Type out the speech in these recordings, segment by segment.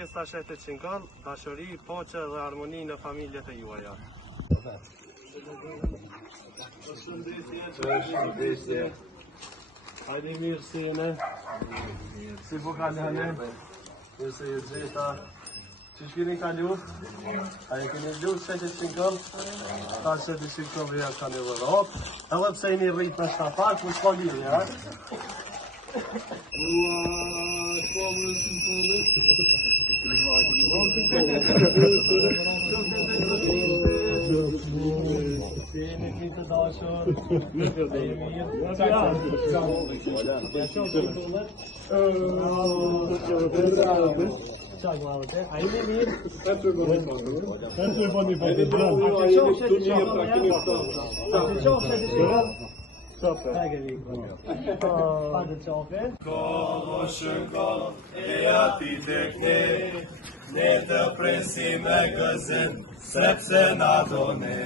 festa shetit Çinkall, dashuri, paqe dhe harmoni në familjet e juaja. Përshëndetje. Hajde mirë si jene. Si po kalane? Nëse ju gjeta. Që shkini kalu? A e keni lu shetit Çinkall? Ta shetit Çinkall ja ka një vërop. Edhe pse jeni rrit në shtafak, më s'ka lirë, ja? Shënkoll, e ati tek ne të presim me gëzim, sepse na do ne.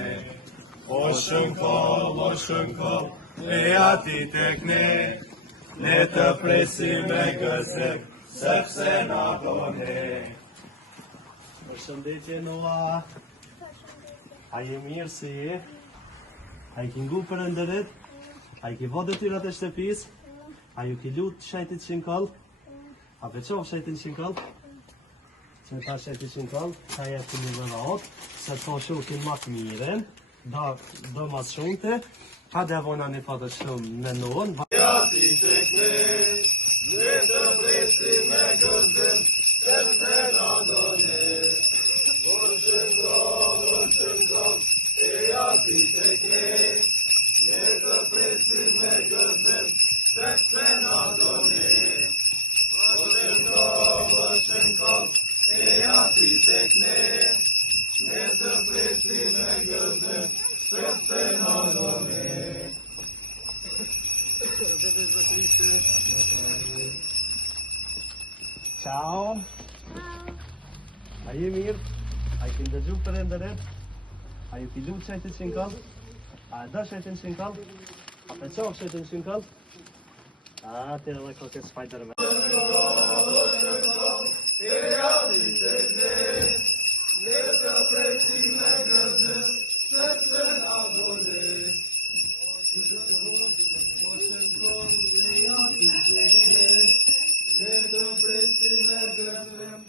O shënkoll, e ati tek ne të presim me gëzim, sepse na do ne. Përshëndetje Noa. A je mirë si je? A i ki ngu për ndërit? A i ki vë detyrat e shtëpis? A ju ki lutë shetit Çinkall? A veqov shetin Çinkall? Që me ta shetit Çinkall, ta jetë një vëraot, se të shokin ma të miren, do mas shumëte, ha devona një fatë shumë në noën. Ati tek ne të presim me gëzim, sepse na do ne. O shënkoll, e ati tek ne të presim me gëzim, sepse na do ne. O shënkoll, e ati tek ne të presim me gëzim, sepse na do ne. Ciao. A je mirë? A i ki ndëgju për ndëret? A ju ki lutë shetit Çinkall? A e da shetin Çinkall? A peqov shetin Çinkall? A ti edhe koke Spider-Man. E ati tek ne të presim me gëzim, sepse na do ne. O shënkoll, e ati tek ne të presim me gëzim,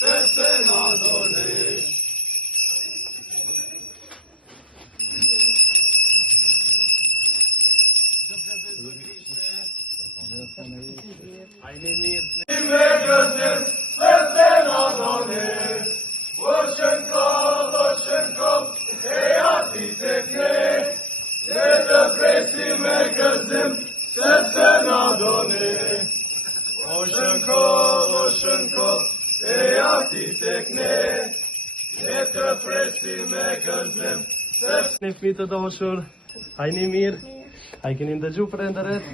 sepse na do ne. Hajde mirë. Me gëzim, sepse na do ne. O shënkoll, e ati tek ne të presim me gëzim, sepse na do ne. O shënkoll, e ati tek ne të presim me gëzim, sepse Në fëmijë të dashur, hajni mirë. A i keni ndëgju për ndëret?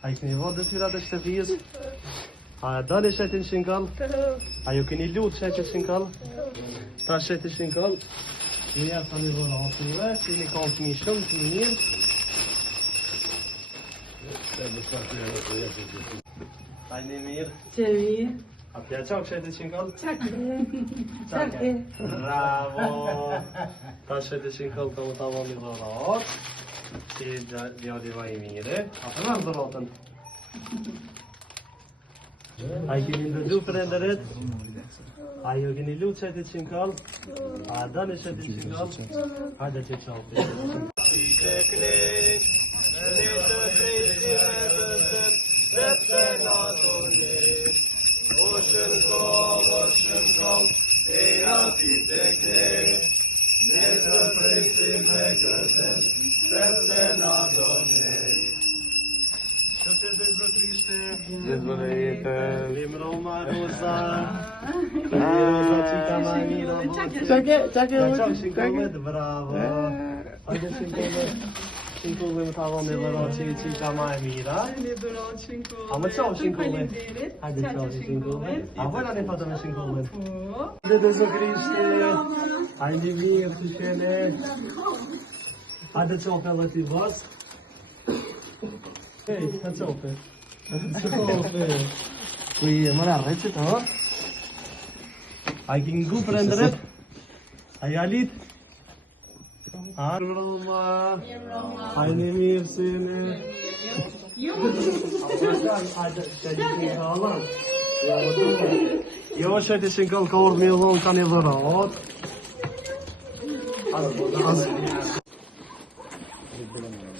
A i keni vë detyrat e shtëpis? A e dani shetin Çinkall? A ju keni lutë shetin Çinkall? Ta shetin Çinkall, ju jep të një vëra atyre, që një ka fëmijë shumë të mirë. Hajni mirë. Që mirë. A t'ja qak shetin Çinkall? Qake. Bravo! Ta shetin Çinkall të më të avon një vëra atë. Që djali vaj mire. A të nërë dëratën? A i keni ndëgju për ndëret? A ju keni lutë shetit Çinkall? A dani shetit Çinkall? Hajde që qapi. tek ne të presim me gëzim, sepse na do ne. O shënkoll, e ati tek ne të presim me gëzim, sepse na do ne. Shëpër dhe zëtrishte. Lim Roma, Roza. Roza qika ma e mira. Qake. Çinkollet, bravo. Hajde Çinkollet. Çinkollet më të avon me vëra që i qika ma e mira. A më qau Çinkollet? Hajde qau Çinkollet. A vëna një fatë me Çinkollet? Dhe dhe zëtrishte. Hajde mirë të shene. Hajde qau ka dhe ti vas. Hey, ta qope. Qui, ma la recita, no? Ai ki ngu për ndërët? Ai alit? Roma. Ai në mirë si në. Jo është të shinkall ka orë millon ka një dhërat.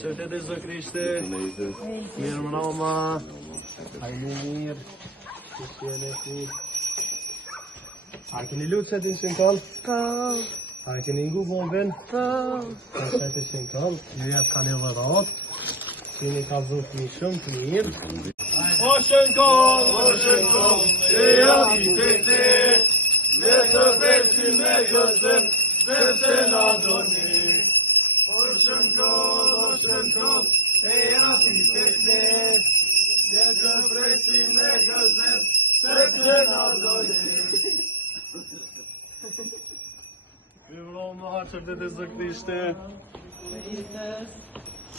Shëtet e Zë Krishti. Mirë mbroma. Ai në mirë. A keni lutë që të shinkall? A keni ngu bombën? A që të shinkall? Ju jetë ka një dhërat. Kini ka dhëtë një shumë të mirë. O shinkall, e jati tek te, ne të presim me gëzëm, sepse na doni. O shinkall, e jati tek te, ne të presim me gëzëm, sepse na doni. Mirë mbroma, Shëtet e Zë Krishti.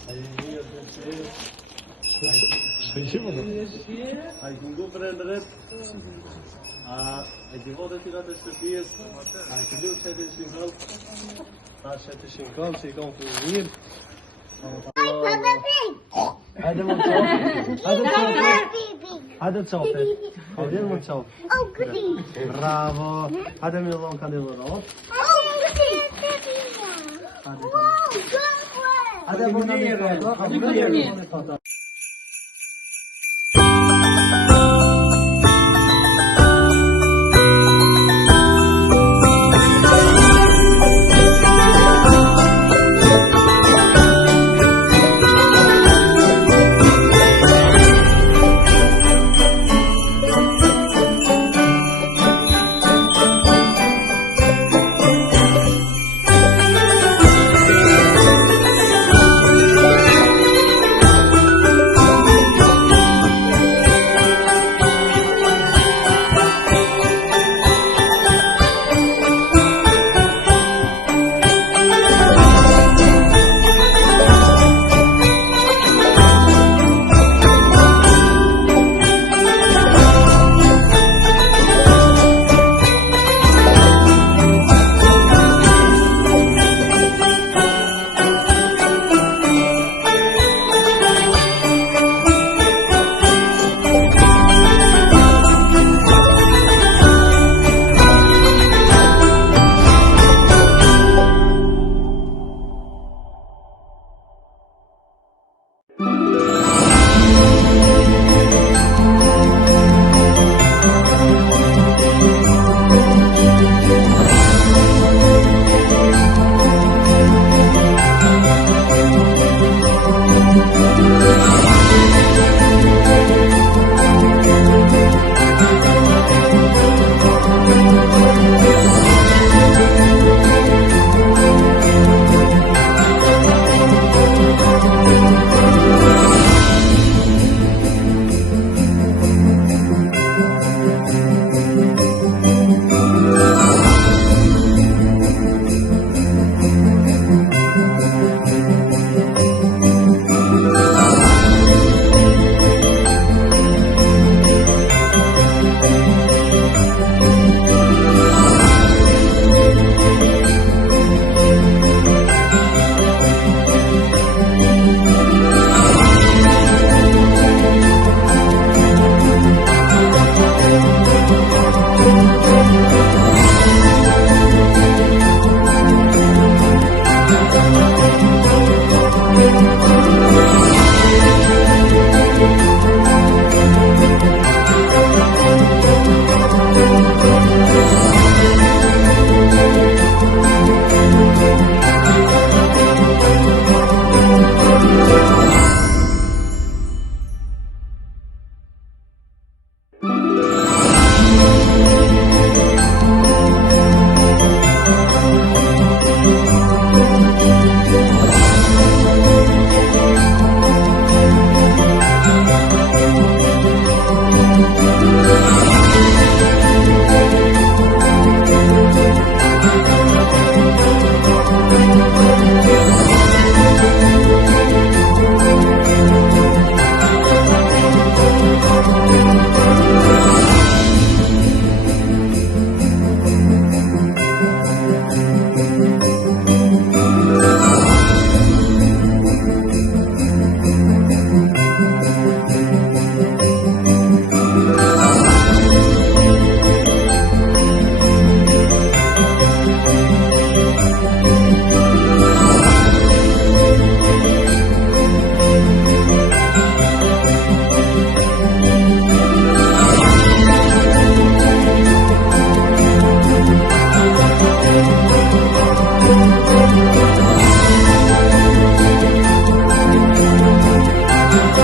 Ai mirë të qërë. Ai këngu për ndërët. Ai ki votë të tirat e shtëpijës. Ai ki lutë që e të shinkall. Ta që e të shinkall që i kam për mirë. Hajde më qofë. Hajde qofë. Hajde më qofë. Bravo. Hajde më dhon ka një dhërot. Hajde më mirë.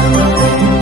Amen.